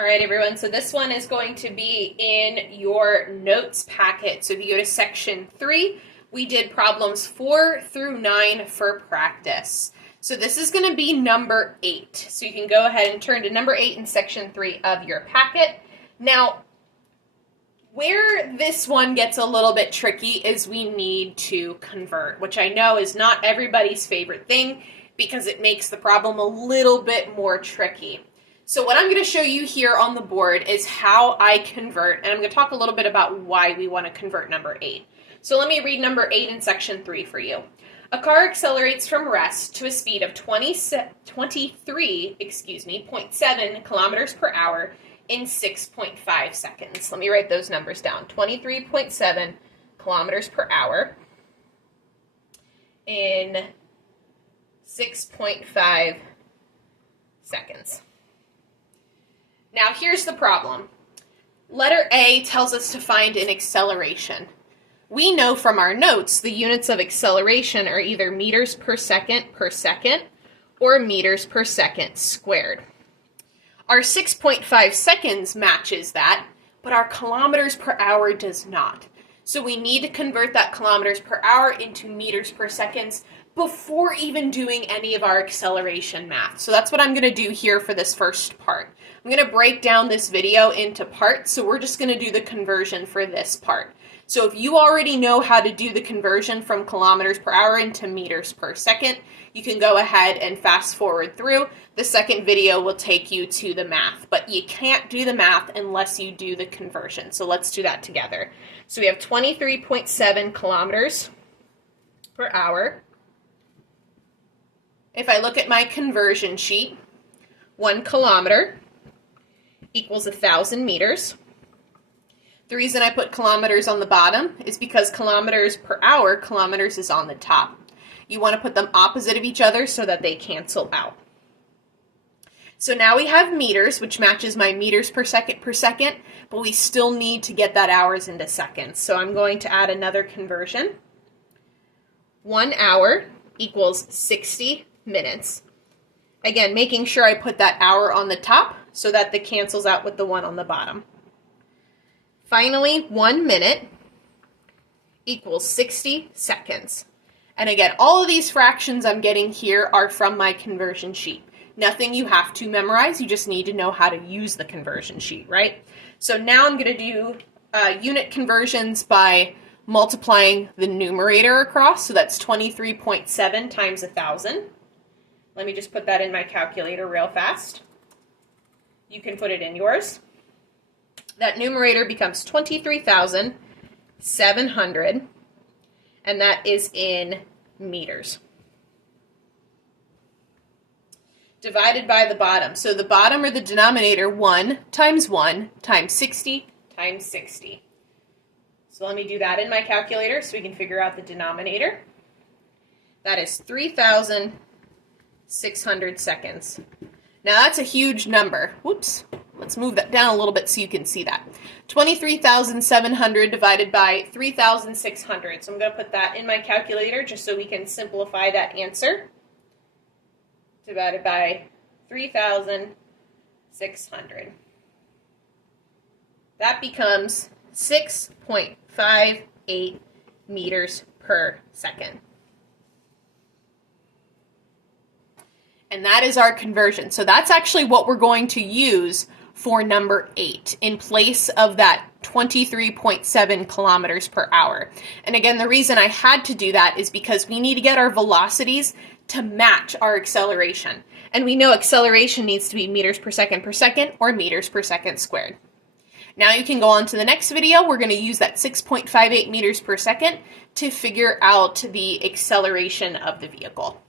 All right, everyone, so this one is going to be in your notes packet. So if you go to section 3, we did problems 4 through 9 for practice. So this is going to be number 8. So you can go ahead and turn to number 8 in section 3 of your packet. Now, where this one gets a little bit tricky is we need to convert, which I know is not everybody's favorite thing because it makes the problem a little bit more tricky. So what I'm going to show you here on the board is how I convert, and I'm going to talk a little bit about why we want to convert number 8. So let me read number 8 in section 3 for you. A car accelerates from rest to a speed of 23.7 kilometers per hour in 6.5 seconds. Let me write those numbers down. 23.7 kilometers per hour in 6.5 seconds. Now here's the problem. Letter A tells us to find an acceleration. We know from our notes the units of acceleration are either meters per second or meters per second squared. Our 6.5 seconds matches that, but our kilometers per hour does not. So we need to convert that kilometers per hour into meters per seconds before even doing any of our acceleration math. So that's what I'm going to do here for this first part. I'm going to break down this video into parts, so we're just going to do the conversion for this part. So if you already know how to do the conversion from kilometers per hour into meters per second, you can go ahead and fast forward through. The second video will take you to the math, but you can't do the math unless you do the conversion. So let's do that together. So we have 23.7 kilometers per hour. If I look at my conversion sheet, 1 kilometer equals 1,000 meters. The reason I put kilometers on the bottom is because kilometers per hour, kilometers is on the top. You want to put them opposite of each other so that they cancel out. So now we have meters, which matches my meters per second, but we still need to get that hours into seconds. So I'm going to add another conversion. 1 hour equals 60 minutes. Again, making sure I put that hour on the top so that it cancels out with the 1 on the bottom. Finally, 1 minute equals 60 seconds. And again, all of these fractions I'm getting here are from my conversion sheet. Nothing you have to memorize, you just need to know how to use the conversion sheet, right? So now I'm going to do unit conversions by multiplying the numerator across, so that's 23.7 times 1,000. Let me just put that in my calculator real fast. You can put it in yours. That numerator becomes 23,700, and that is in meters. Divided by the bottom. So the bottom or the denominator, 1 times 60 times 60. So let me do that in my calculator so we can figure out the denominator. That is 3,600 seconds. Now that's a huge number. Whoops. Let's move that down a little bit so you can see that. 23,700 divided by 3,600. So I'm going to put that in my calculator just so we can simplify that answer. Divided by 3,600. That becomes 6.58 meters per second. And that is our conversion. So that's actually what we're going to use for number 8 in place of that 23.7 kilometers per hour. And again, the reason I had to do that is because we need to get our velocities to match our acceleration. And we know acceleration needs to be meters per second or meters per second squared. Now you can go on to the next video. We're going to use that 6.58 meters per second to figure out the acceleration of the vehicle.